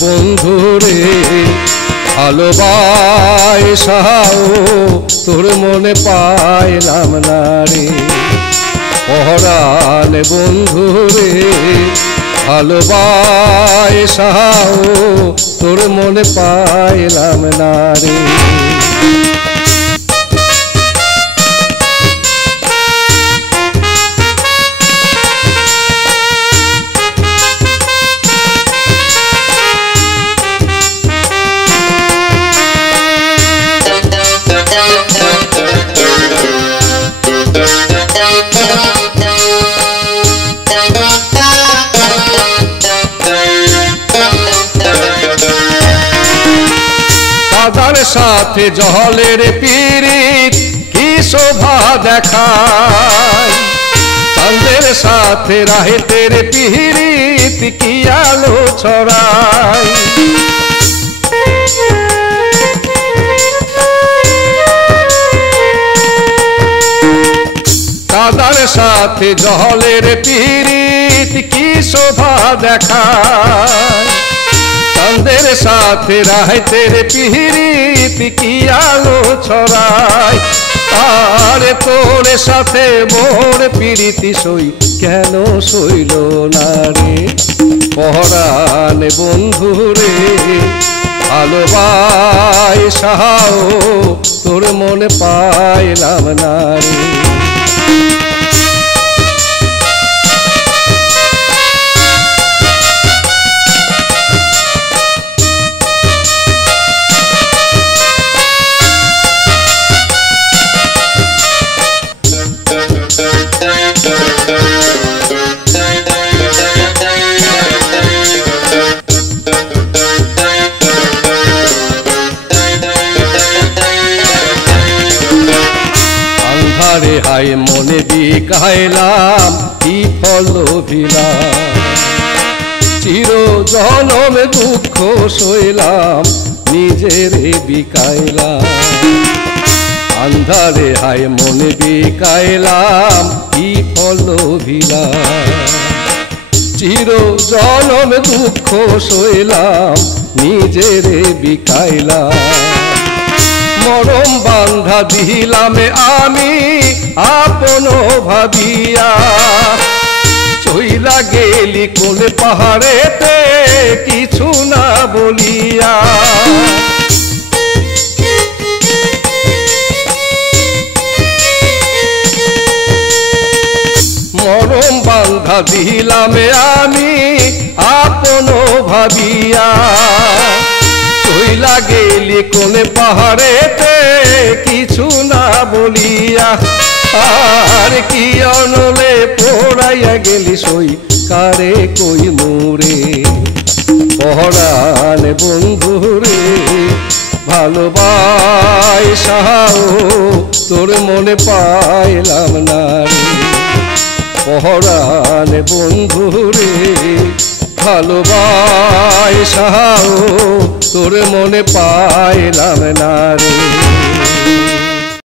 বন্ধুরে ভালোবাসাও তোর মনে পাইলাম না রে পরাণ বন্ধুরে ভালোবাসাও তোর মনে পাইলাম না রে কাদার সাথে জলের পীড়িত কি শোভা দেখায় চাঁদের সাথে রাহেতের পীড়িত কি আলো ছড়ায় কাদার সাথে জলের পীড়িত কি শোভা দেখায় চাঁদের সাথে রাহেতের পীড়িত কি আলো ছড়ায় আর তোর সাথে মোর পীড়িতি সই কেন সইল না রে পরাণ বন্ধুরে ভালোবাসাও তোর মনে পাইলাম না রে আরে হায় মনে বিকাইলাম কি ফল ভিলাম চির জনম দুঃখ সইলাম নিজেরে বিকাইলাম আন্ধারে হায় মনে বিকাইলাম কি ফল ভিলাম চির জনম দুঃখ সইলাম নিজেরে বিকাইলাম মরম বান্ধা দিলাম আমি আপন ভাবিয়া চইলা গেলি কোন পাহাড়েতে কিছু না বলিয়া মরম বান্ধা দিলাম আমি আপন ভাবিয়া চইলা গেলি কোন পাহাড়েতে কিছু না বলিয়া আর কি অনলে পড়াইয়া গেলি সই কারে কই মোরে পরাণ বন্ধুরে ভালোবাসাও তোর মনে পাইলাম না রে পরাণ বন্ধুরে ভালোবাসাও তোর মনে পাইলাম না রে।